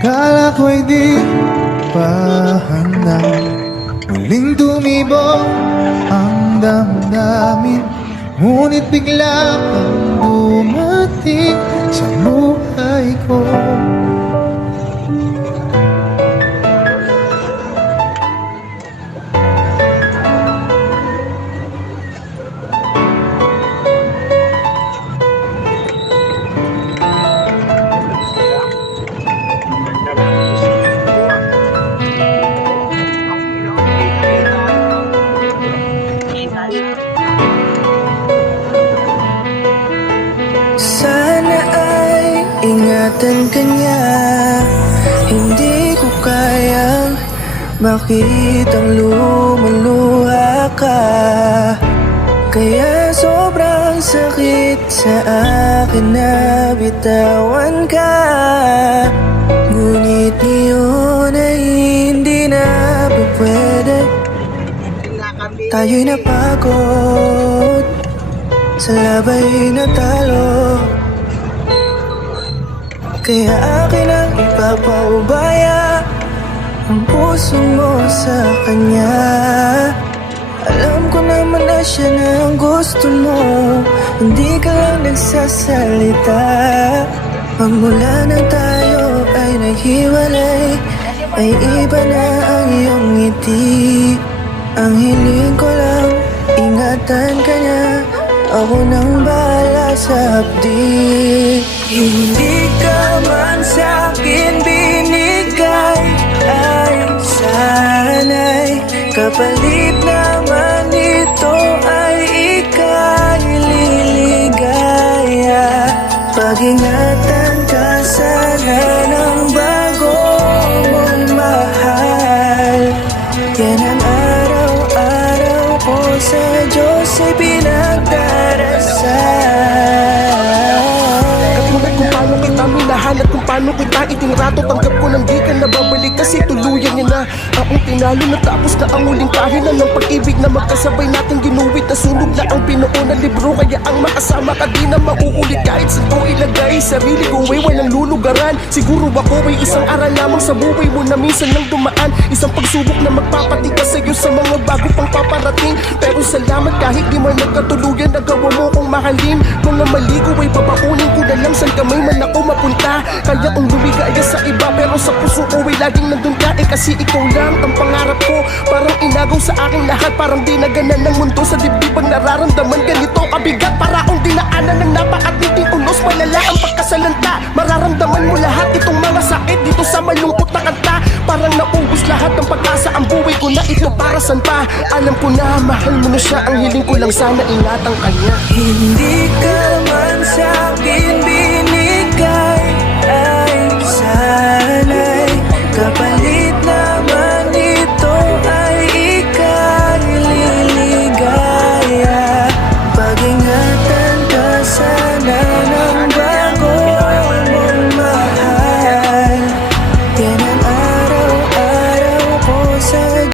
Kala ko'y di pa handa, muling tumibok ang damdamin. Ngunit bigla kang dumating sa buhay ko. Sana ay ingatan ka niya. Hindi ko kayang makitang lumuluha ka. Kaya sobrang sakit sa akin na bitawan ka. Ngunit ngayon ay hindi na pwede. Tayo'y napagod sa labay na talo. Kaya akin ang ipapaubaya ang puso mo sa kanya. Alam ko naman na siya na ang gusto mo, hindi ka lang nagsasalita. Pagmula na tayo ay naghiwalay, ay iba na ang iyong ngiti. Ang hiling ko lang, ingatan ka niya, ako nang bahala sa hapdi. Hindi ka man sa'kin binigay, ay sana'y kapalit naman ito ay ika'y liligaya. Pag-ingatan ka sana ng bago mong mahal. Yan ang araw-araw ko sa Diyos ay pinagdarasal. Katulad kung paano kita minahan at kung paano kita itinrato, tanggap ko nang di ka nababalik kasi tuluyan niya na akong tinalo. Natapos na ang huling pahina ng pag-ibig na magkasabay natin ginuwit. Nasunog na ang binuo na libro, kaya ang makasama ka di na mauulit. Kahit saan ko ilagay sarili ko ay walang lulugaran. Siguro ako ay isang aral lamang sa buhay mo na minsan lang dumaan. Isang pagsubok na magpapatigas sa'yo sa mga bago pang paparating. Pero salamat kahit di man nagkatuluyan, nagawa mo kong mahalin. Mga mali ko ay babaunin ko na lang saan kamay man ako mapunta. Kaya kong lumigaya sa iba pero sa puso ko ay laging nandun ka. Kasi ikaw lang ang pangarap ko. Parang inagaw sa aking lahat, parang dinaganan ng mundo sa dibdib ang nararamdaman. Ganito kabigat para akong dinaanan ng napakatinding unos. Malala ang pagkasalanta, mararamdaman mo lahat itong mga sakit dito sa malungkot na kanta. Parang naubos lahat ng pag-asa, ang buhay ko na ito para saan pa. Alam ko na mahal mo na siya, ang hiling ko lang sana ingatan kanya. Hindi ka man sa